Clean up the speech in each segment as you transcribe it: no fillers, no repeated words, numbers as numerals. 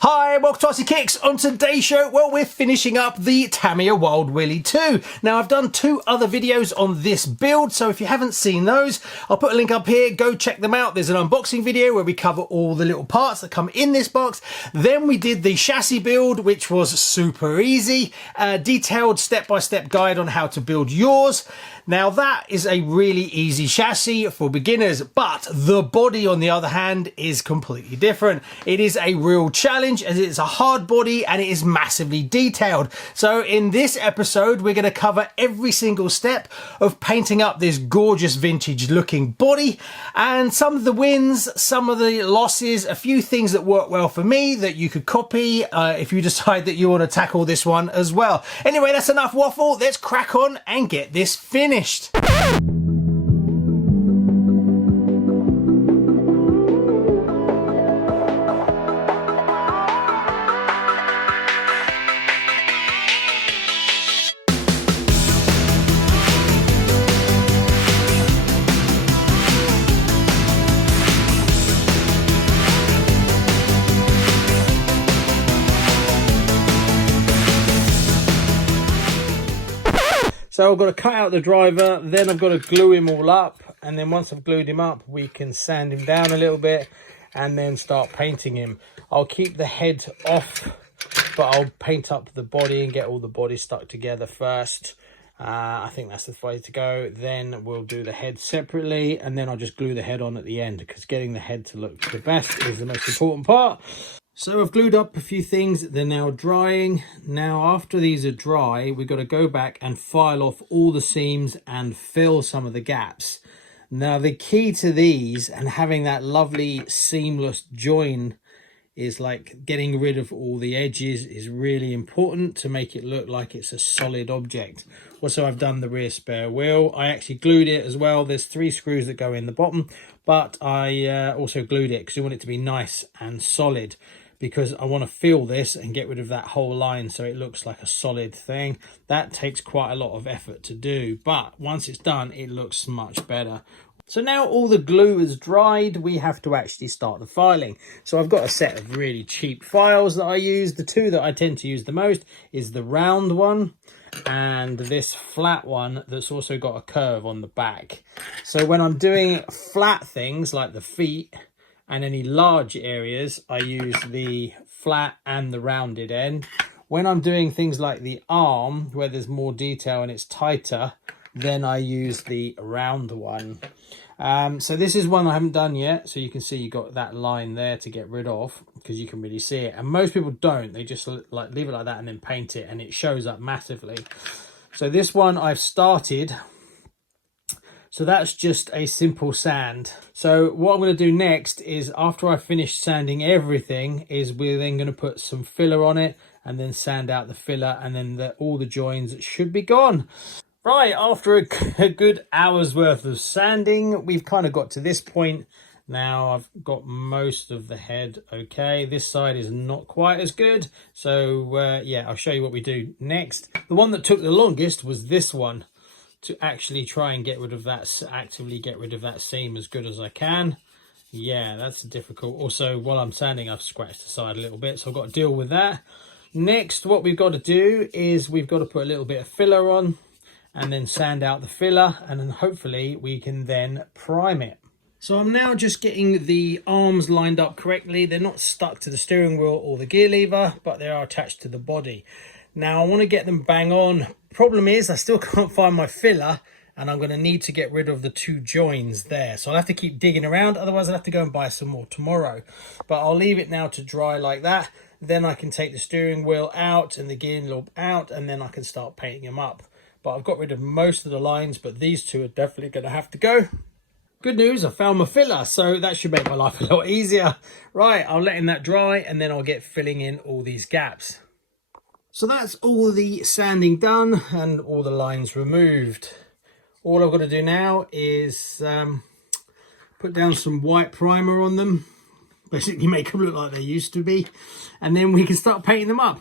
Hi, welcome to RCKicks. On today's show, well, we're finishing up the Tamiya Wild Willy 2. Now, I've done 2 other videos on this build, so if you haven't seen those, I'll put a link up here. Go check them out. There's an unboxing video where we cover all the little parts that come in this box. Then we did the chassis build, which was super easy. A detailed step-by-step guide on how to build yours. Now, that is a really easy chassis for beginners, but the body, on the other hand, is completely different. It is a real challenge as it's a hard body and it is massively detailed. So in this episode, we're going to cover every single step of painting up this gorgeous vintage looking body, and some of the wins, some of the losses, a few things that work well for me that you could copy if you decide that you want to tackle this one as well. Anyway, that's enough waffle. Let's crack on and get this finished. So I've got to cut out the driver, then I've got to glue him all up, and then once I've glued him up, we can sand him down a little bit and then start painting him. I'll keep the head off, but I'll paint up the body and get all the body stuck together first. I think that's the way to go. Then we'll do the head separately, and then I'll just glue the head on at the end, because getting the head to look the best is the most important part. So I've glued up a few things. They're now drying. Now, after these are dry, we've got to go back and file off all the seams and fill some of the gaps. Now, the key to these and having that lovely seamless join is like getting rid of all the edges is really important to make it look like it's a solid object. Also, I've done the rear spare wheel. I actually glued it as well. There's 3 screws that go in the bottom, but I also glued it because you want it to be nice and solid, because I want to fill this and get rid of that whole line so it looks like a solid thing. That takes quite a lot of effort to do, but once it's done, it looks much better. So now all the glue is dried, we have to actually start the filing. So I've got a set of really cheap files that I use. The 2 that I tend to use the most is the round one and this flat one that's also got a curve on the back. So when I'm doing flat things like the feet and any large areas, I use the flat and the rounded end. When I'm doing things like the arm, where there's more detail and it's tighter, then I use the round one. So this is one I haven't done yet. So you can see you got that line there to get rid of, because you can really see it. And most people don't. They just like leave it like that and then paint it, and it shows up massively. So this one I've started. So that's just a simple sand. So what I'm going to do next is, after I finish sanding everything, is we're then going to put some filler on it and then sand out the filler, and then all the joins should be gone. Right, after a good hour's worth of sanding, we've kind of got to this point. Now I've got most of the head okay. This side is not quite as good. So yeah, I'll show you what we do next. The one that took the longest was this one, to actually try and get rid of that, actively get rid of that seam as good as I can. Yeah, that's difficult. Also, while I'm sanding, I've scratched the side a little bit, so I've got to deal with that. Next, what we've got to do is we've got to put a little bit of filler on and then sand out the filler, and then hopefully we can then prime it. So I'm now just getting the arms lined up correctly. They're not stuck to the steering wheel or the gear lever, but they are attached to the body. Now I want to get them bang on. Problem is I still can't find my filler, and I'm going to need to get rid of the 2 joins there. So I'll have to keep digging around, otherwise I'll have to go and buy some more tomorrow. But I'll leave it now to dry like that. Then I can take the steering wheel out and the gear knob out, and then I can start painting them up. But I've got rid of most of the lines, but these 2 are definitely going to have to go. Good news, I found my filler, so that should make my life a lot easier. Right, I'll let that dry, and then I'll get filling in all these gaps. So that's all the sanding done and all the lines removed. All I've got to do now is put down some white primer on them, basically make them look like they used to be, and then we can start painting them up.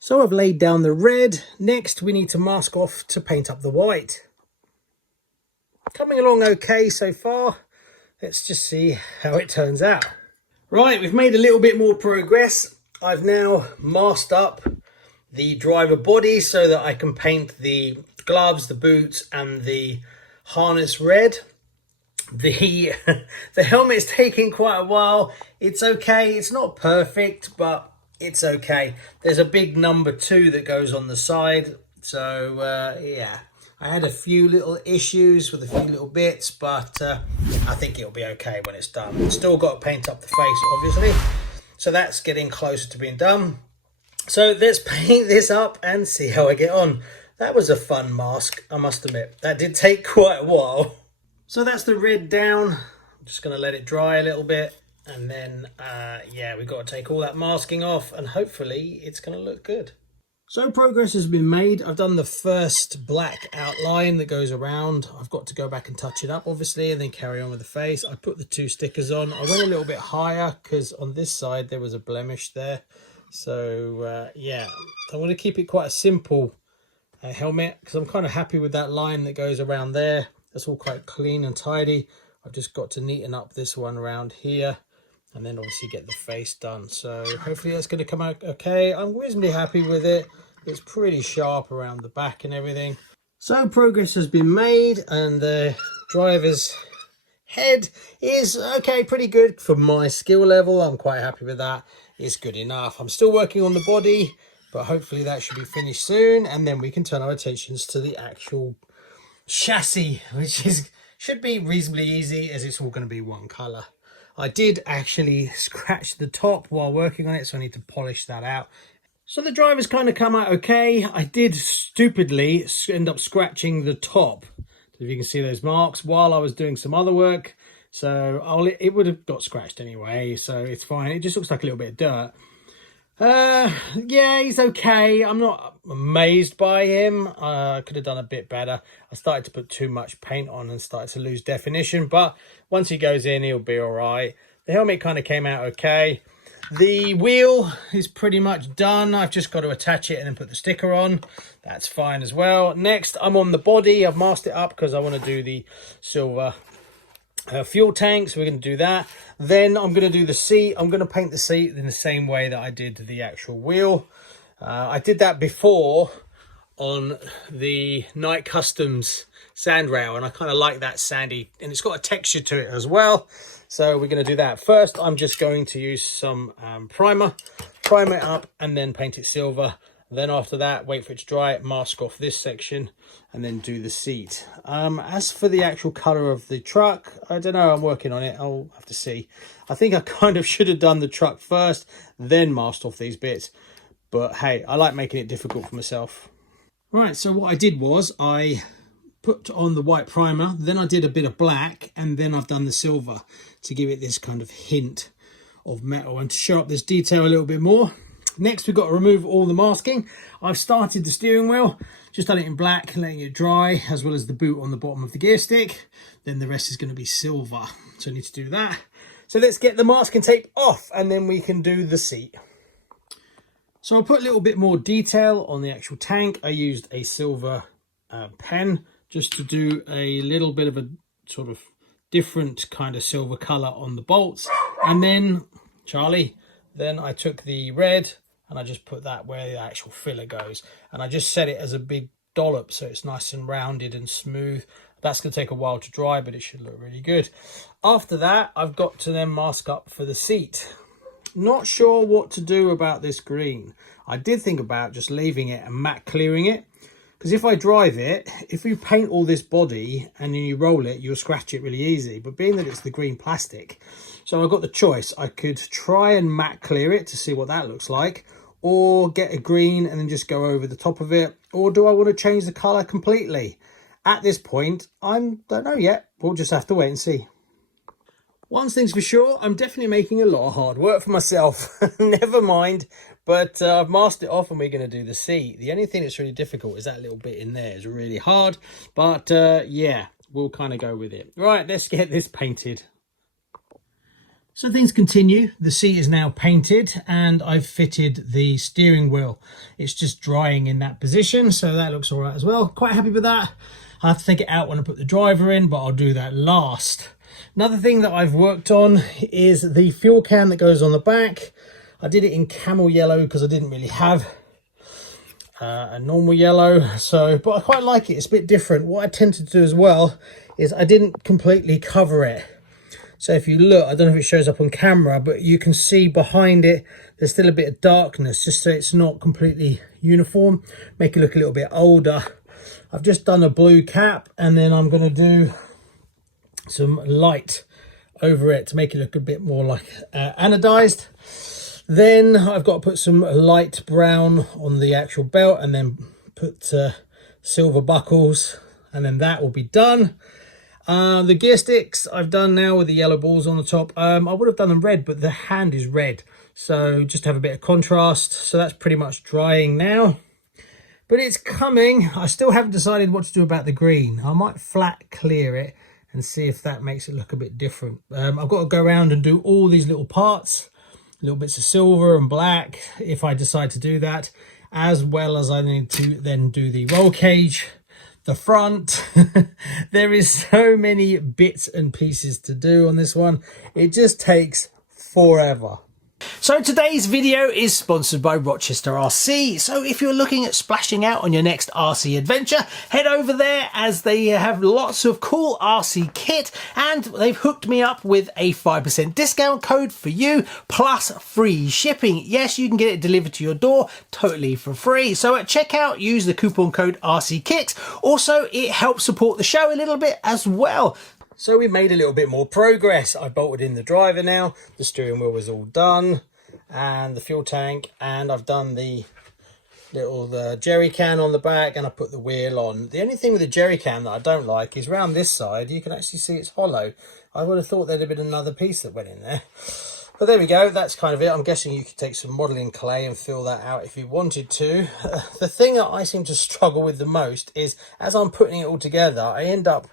So I've laid down the red. Next we need to mask off to paint up the white. Coming along okay so far. Let's just see how it turns out. Right, we've made a little bit more progress. I've now masked up the driver body so that I can paint the gloves, the boots and the harness red. The helmet's taking quite a while. It's okay, it's not perfect, but it's okay. There's a big number 2 that goes on the side, so yeah, I had a few little issues with a few little bits, but I think it'll be okay when it's done. Still got to paint up the face, obviously, so that's getting closer to being done. So let's paint this up and see how I get on. That was a fun mask, I must admit. That did take quite a while. So that's the red down. I'm just going to let it dry a little bit. And then, yeah, we've got to take all that masking off and hopefully it's going to look good. So progress has been made. I've done the first black outline that goes around. I've got to go back and touch it up, obviously, and then carry on with the face. I put the 2 stickers on. I went a little bit higher because on this side there was a blemish there. So, yeah, I want to keep it quite a simple helmet because I'm kind of happy with that line that goes around there. That's all quite clean and tidy. I've just got to neaten up this one around here and then obviously get the face done. So hopefully that's going to come out okay. I'm reasonably happy with it. It's pretty sharp around the back and everything. So progress has been made and the driver's head is okay, pretty good for my skill level. I'm quite happy with that. It's good enough. I'm still working on the body, but hopefully that should be finished soon and then we can turn our attentions to the actual chassis, which should be reasonably easy as it's all going to be one color. I did actually scratch the top while working on it, so I need to polish that out. So the driver's kind of come out okay. I did stupidly end up scratching the top, if you can see those marks, while I was doing some other work. So it would have got scratched anyway, so it's fine. It just looks like a little bit of dirt. Yeah, he's okay. I'm not amazed by him. I could have done a bit better. I started to put too much paint on and started to lose definition, but once he goes in, he'll be all right. The helmet kind of came out okay. The wheel is pretty much done. I've just got to attach it and then put the sticker on. That's fine as well. Next, I'm on the body. I've masked it up because I want to do the silver fuel tank, so we're going to do that. Then I'm going to do the seat. I'm going to paint the seat in the same way that I did the actual wheel. I did that before on the Night Customs sand rail, and I kind of like that sandy, and it's got a texture to it as well. So we're going to do that. First, I'm just going to use some prime it up, and then paint it silver. Then after that, wait for it to dry, mask off this section, and then do the seat. As for the actual colour of the truck, I don't know, I'm working on it. I'll have to see. I think I kind of should have done the truck first, then masked off these bits. But hey, I like making it difficult for myself. Right, so what I did was I put on the white primer, then I did a bit of black, and then I've done the silver to give it this kind of hint of metal and to show up this detail a little bit more. Next, we've got to remove all the masking. I've started the steering wheel, just done it in black, letting it dry, as well as the boot on the bottom of the gear stick. Then the rest is going to be silver, so I need to do that. So let's get the masking tape off, and then we can do the seat. So I put a little bit more detail on the actual tank. I used a silver pen just to do a little bit of a sort of different kind of silver colour on the bolts. And then, then I took the red and I just put that where the actual filler goes. And I just set it as a big dollop so it's nice and rounded and smooth. That's going to take a while to dry, but it should look really good. After that, I've got to then mask up for the seat. Not sure what to do about this green. I did think about just leaving it and matte clearing it. Because if I drive it, if you paint all this body and then you roll it, you'll scratch it really easy. But being that it's the green plastic, so I've got the choice. I could try and matte clear it to see what that looks like, or get a green and then just go over the top of it. Or do I want to change the colour completely? At this point, I don't know yet. We'll just have to wait and see. One thing's for sure, I'm definitely making a lot of hard work for myself. Never mind. But I've masked it off and we're going to do the seat. The only thing that's really difficult is that little bit in there is really hard. But yeah, we'll kind of go with it. Right, let's get this painted. So things continue. The seat is now painted and I've fitted the steering wheel. It's just drying in that position, so that looks all right as well. Quite happy with that. I have to take it out when I put the driver in, but I'll do that last. Another thing that I've worked on is the fuel can that goes on the back. I did it in camel yellow because I didn't really have a normal yellow, but I quite like it. It's a bit different. What I tend to do as well is I didn't completely cover it. So if you look, I don't know if it shows up on camera, but you can see behind it, there's still a bit of darkness, just so it's not completely uniform, make it look a little bit older. I've just done a blue cap, and then I'm going to do some light over it to make it look a bit more like anodized. Then I've got to put some light brown on the actual belt, and then put silver buckles, and then that will be done. The gear sticks I've done now with the yellow balls on the top. I would have done them red, but the hand is red, so just to have a bit of contrast. So that's pretty much drying now, but it's coming. I still haven't decided what to do about the green. I might flat clear it and see if that makes it look a bit different. I've got to go around and do all these little parts, little bits of silver and black, if I decide to do that, as well as I need to then do the roll cage, the front. There is so many bits and pieces to do on this one. It just takes forever. So today's video is sponsored by Rochester RC. So if you're looking at splashing out on your next RC adventure, head over there, as they have lots of cool RC kit, and they've hooked me up with a 5% discount code for you, plus free shipping. Yes, you can get it delivered to your door totally for free. So at checkout, use the coupon code RCKicks. Also, it helps support the show a little bit as well. So we made a little bit more progress. I bolted in the driver now, the steering wheel was all done, and the fuel tank, and I've done the jerry can on the back, and I put the wheel on. The only thing with the jerry can that I don't like is round this side, you can actually see it's hollow. I would have thought there'd have been another piece that went in there. But there we go, that's kind of it. I'm guessing you could take some modelling clay and fill that out if you wanted to. The thing that I seem to struggle with the most is, as I'm putting it all together, I end up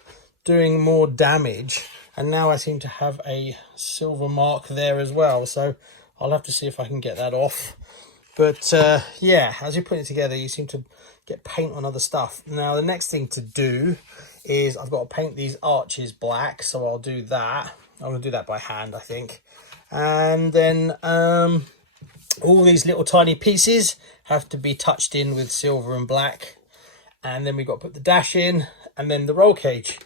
doing more damage, and now I seem to have a silver mark there as well, so I'll have to see if I can get that off. But yeah, as you're putting it together, you seem to get paint on other stuff. Now the next thing to do is I've got to paint these arches black, so I'll do that. I'm going to do that by hand, I think. And then all these little tiny pieces have to be touched in with silver and black, and then we've got to put the dash in, and then the roll cage.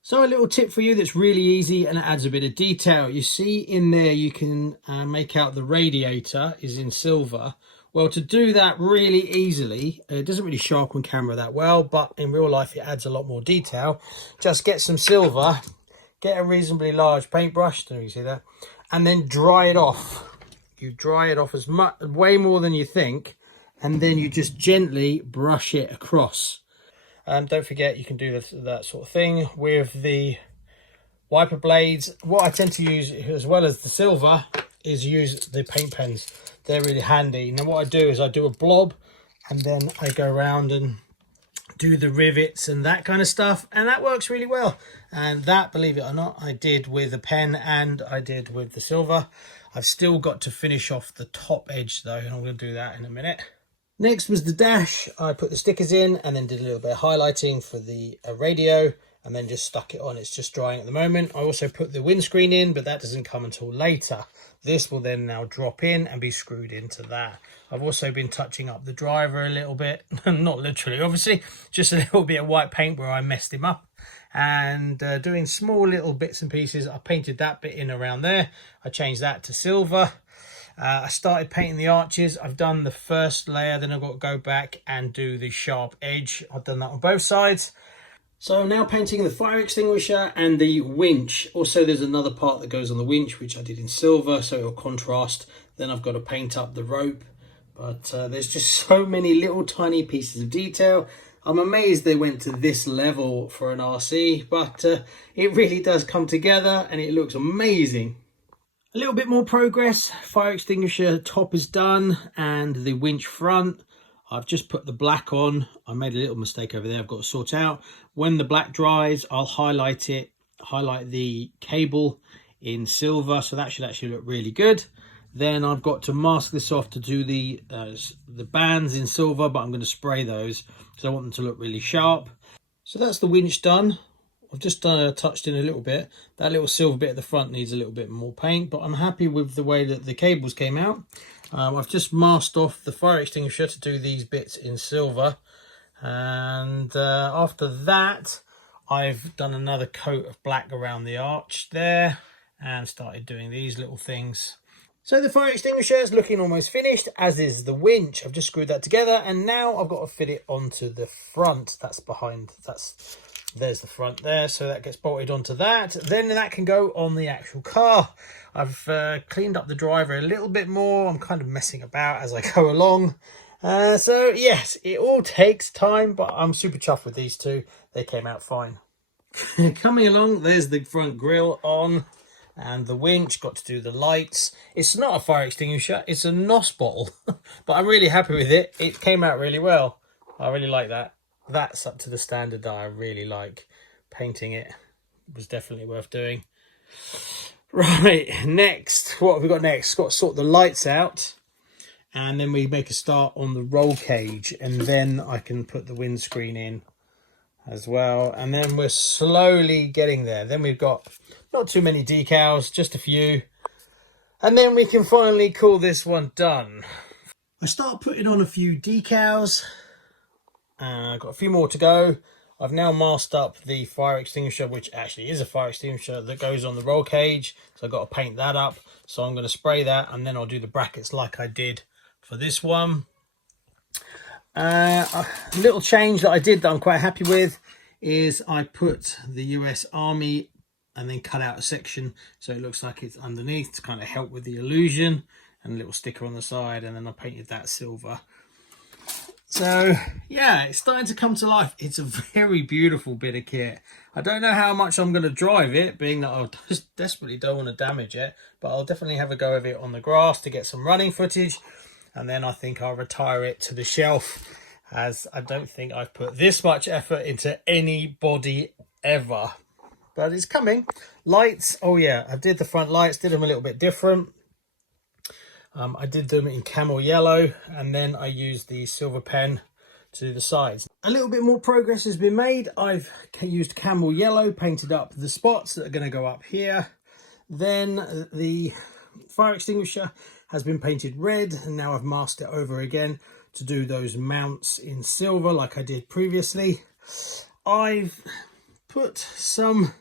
So a little tip for you that's really easy and it adds a bit of detail. You see in there, you can make out the radiator is in silver. Well, to do that really easily, it doesn't really show up on camera that well, but in real life it adds a lot more detail. Just get some silver, get a reasonably large paintbrush, don't know if you see that, and then dry it off. You dry it off as much, way more than you think, and then you just gently brush it across. Don't forget, you can do that sort of thing with the wiper blades. What I tend to use, as well as the silver, is use the paint pens. They're really handy. Now what I do is I do a blob, and then I go around and do the rivets and that kind of stuff, and that works really well. And that, believe it or not, I did with a pen and I did with the silver. I've still got to finish off the top edge though, and I'm going to do that in a minute. Next was the dash. I put the stickers in and then did a little bit of highlighting for the radio, and then just stuck it on. It's just drying at the moment. I also put the windscreen in, but that doesn't come until later. This will then now drop in and be screwed into that. I've also been touching up the driver a little bit, not literally obviously, just a little bit of white paint where I messed him up, and doing small little bits and pieces. I painted that bit in around there. I changed that to silver. I started painting the arches. I've done the first layer, then I've got to go back and do the sharp edge. I've done that on both sides. So I'm now painting the fire extinguisher and the winch. Also, there's another part that goes on the winch, which I did in silver, so it'll contrast. Then I've got to paint up the rope. But there's just so many little tiny pieces of detail. I'm amazed they went to this level for an RC, but it really does come together and it looks amazing. A little bit more progress. Fire extinguisher top is done, and the winch front, I've just put the black on. I made a little mistake over there I've got to sort out. When the black dries, I'll highlight it, highlight the cable in silver, so that should actually look really good. Then I've got to mask this off to do the bands in silver, but I'm going to spray those because I want them to look really sharp. So that's the winch done. I've just touched in a little bit. That little silver bit at the front needs a little bit more paint, but I'm happy with the way that the cables came out. I've just masked off the fire extinguisher to do these bits in silver. And after that, I've done another coat of black around the arch there and started doing these little things. So the fire extinguisher is looking almost finished, as is the winch. I've just screwed that together, and now I've got to fit it onto the front. That's behind, there's the front there, so that gets bolted onto that. Then that can go on the actual car. I've cleaned up the driver a little bit more. I'm kind of messing about as I go along. So yes, it all takes time, but I'm super chuffed with these two. They came out fine. Coming along, there's the front grille on. And the winch, got to do the lights. It's not a fire extinguisher, it's a NOS bottle. But I'm really happy with it. It came out really well. I really like that. That's up to the standard that I really like. Painting it was definitely worth doing. Right, next. What have we got next? Got to sort the lights out. And then we make a start on the roll cage. And then I can put the windscreen in as well. And then we're slowly getting there. Then we've got not too many decals, just a few. And then we can finally call this one done. I start putting on a few decals. I've got a few more to go. I've now masked up the fire extinguisher, which actually is a fire extinguisher that goes on the roll cage. So I've got to paint that up. So I'm going to spray that, and then I'll do the brackets like I did for this one. A little change that I did that I'm quite happy with is I put the US Army and then cut out a section so it looks like it's underneath to kind of help with the illusion, and a little sticker on the side, and then I painted that silver. So yeah, it's starting to come to life. It's a very beautiful bit of kit. I don't know how much I'm going to drive it, being that I just desperately don't want to damage it, but I'll definitely have a go of it on the grass to get some running footage, and then I think I'll retire it to the shelf, as I don't think I've put this much effort into any body ever. But it's coming. Lights, oh yeah, I did the front lights, did them a little bit different. I did them in camel yellow, and then I used the silver pen to do the sides. A little bit more progress has been made. I've used camel yellow, painted up the spots that are going to go up here. Then the fire extinguisher has been painted red, and now I've masked it over again to do those mounts in silver like I did previously. I've put some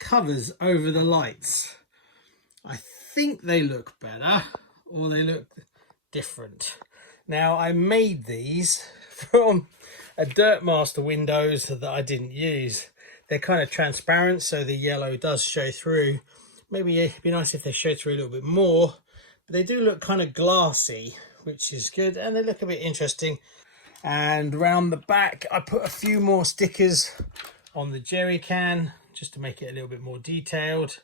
covers over the lights. I think they look better, or they look different. Now, I made these from a Dirt Master windows that I didn't use. They're kind of transparent, so the yellow does show through. Maybe it'd be nice if they showed through a little bit more, but they do look kind of glassy, which is good, and they look a bit interesting. And around the back, I put a few more stickers on the jerry can, just to make it a little bit more detailed.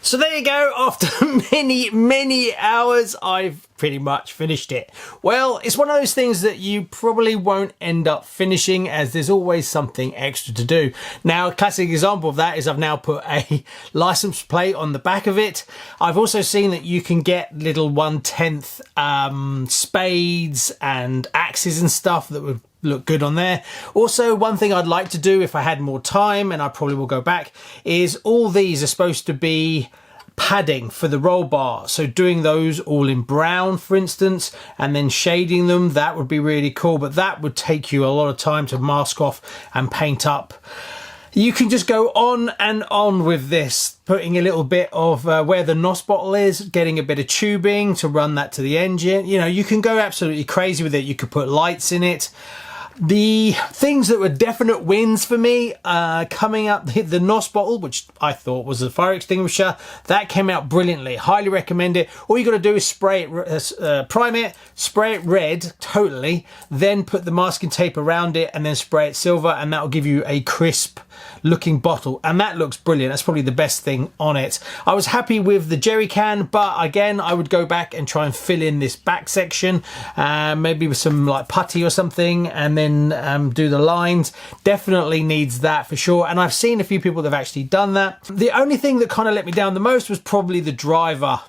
So there you go, after many hours, I've pretty much finished it. Well, it's one of those things that you probably won't end up finishing, as there's always something extra to do. Now, a classic example of that is I've now put a license plate on the back of it. I've also seen that you can get little 1/10 spades and axes and stuff that would look good on there. Also, one thing I'd like to do if I had more time, and I probably will go back, is all these are supposed to be padding for the roll bar. So doing those all in brown, for instance, and then shading them, that would be really cool, but that would take you a lot of time to mask off and paint up. You can just go on and on with this, putting a little bit of where the NOS bottle is, getting a bit of tubing to run that to the engine. You know, you can go absolutely crazy with it. You could put lights in it. The things that were definite wins for me, coming up, the NOS bottle, which I thought was a fire extinguisher, that came out brilliantly. Highly recommend it. All you got to do is spray it, prime it, spray it red, totally, then put the masking tape around it, and then spray it silver, and that will give you a crisp looking bottle, and that looks brilliant. That's probably the best thing on it. I was happy with the jerry can, but again, I would go back and try and fill in this back section, maybe with some like putty or something, and then do the lines. Definitely needs that for sure, and I've seen a few people that have actually done that. The only thing that kind of let me down the most was probably the driver.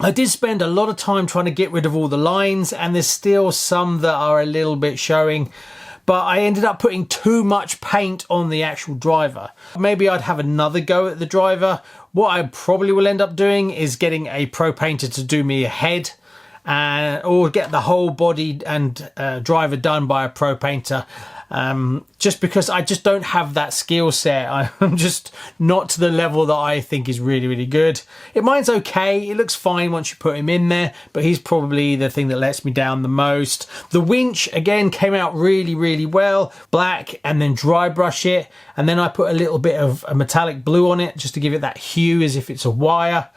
I did spend a lot of time trying to get rid of all the lines, and there's still some that are a little bit showing. but I ended up putting too much paint on the actual driver. Maybe I'd have another go at the driver. What I probably will end up doing is getting a pro painter to do me a head, or get the whole body and driver done by a pro painter. Just because I just don't have that skill set. I'm just not to the level that I think is really, really good. Mine's okay. It looks fine once you put him in there, but he's probably the thing that lets me down the most. The Winch, again, came out really, really well. Black, and then dry brush it. And then I put a little bit of a metallic blue on it just to give it that hue as if it's a wire.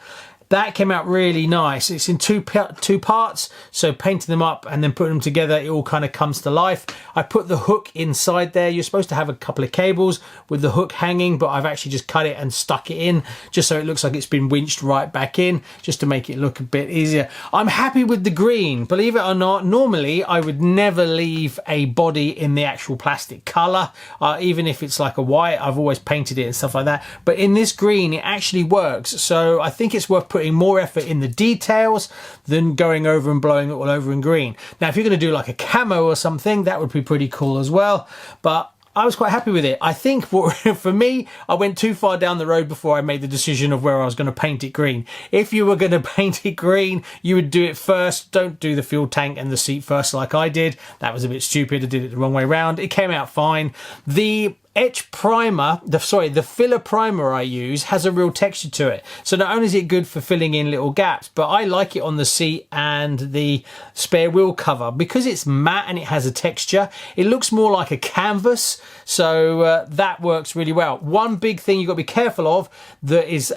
That came out really nice. It's in two parts, so painting them up and then putting them together, it all kind of comes to life. I put the hook inside there. You're supposed to have a couple of cables with the hook hanging, but I've actually just cut it and stuck it in just so it looks like it's been winched right back in, just to make it look a bit easier. I'm happy with the green. Believe it or not, normally I would never leave a body in the actual plastic color, even if it's like a white. I've always painted it and stuff like that. But in this green, it actually works. So I think it's worth putting more effort in the details than going over and blowing it all over in green. Now, if you're going to do like a camo or something, that would be pretty cool as well. But I was quite happy with it. I think for me, I went too far down the road before I made the decision of where I was going to paint it green. If you were going to paint it green, you would do it first. Don't do the fuel tank and the seat first like I did. That was a bit stupid. I did it the wrong way around. It came out fine. The etch primer, the filler primer I use has a real texture to it. So not only is it good for filling in little gaps, but I like it on the seat and the spare wheel cover. Because it's matte and it has a texture, it looks more like a canvas. So that works really well. One big thing you've got to be careful of that is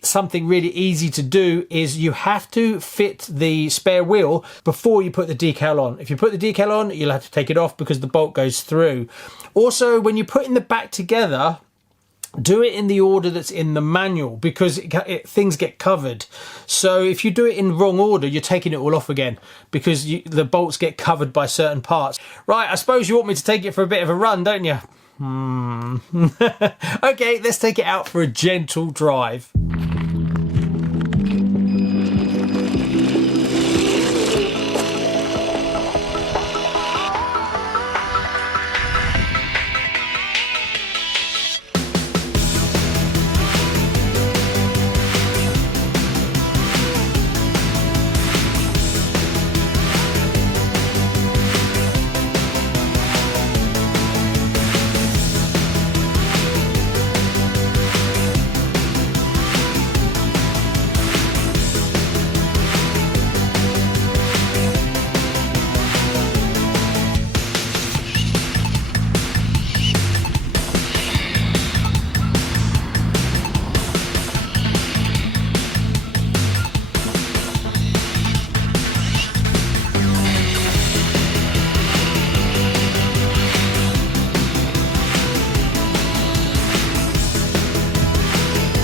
something really easy to do is you have to fit the spare wheel before you put the decal on. If you put the decal on, you'll have to take it off because the bolt goes through. Also, when you put in the back together, do it in the order that's in the manual because things get covered. So if you do it in wrong order, you're taking it all off again because the bolts get covered by certain parts. Right, I suppose you want me to take it for a bit of a run, don't you? Okay, let's take it out for a gentle drive.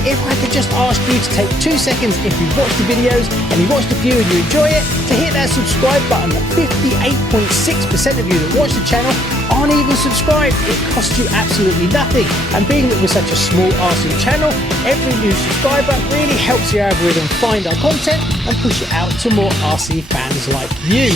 If I could just ask you to take 2 seconds if you've watched the videos and you watched a few and you enjoy it, to hit that subscribe button. 58.6% of you that watch the channel aren't even subscribed. It costs you absolutely nothing. And being that we're such a small RC channel, every new subscriber really helps the algorithm find our content and push it out to more RC fans like you.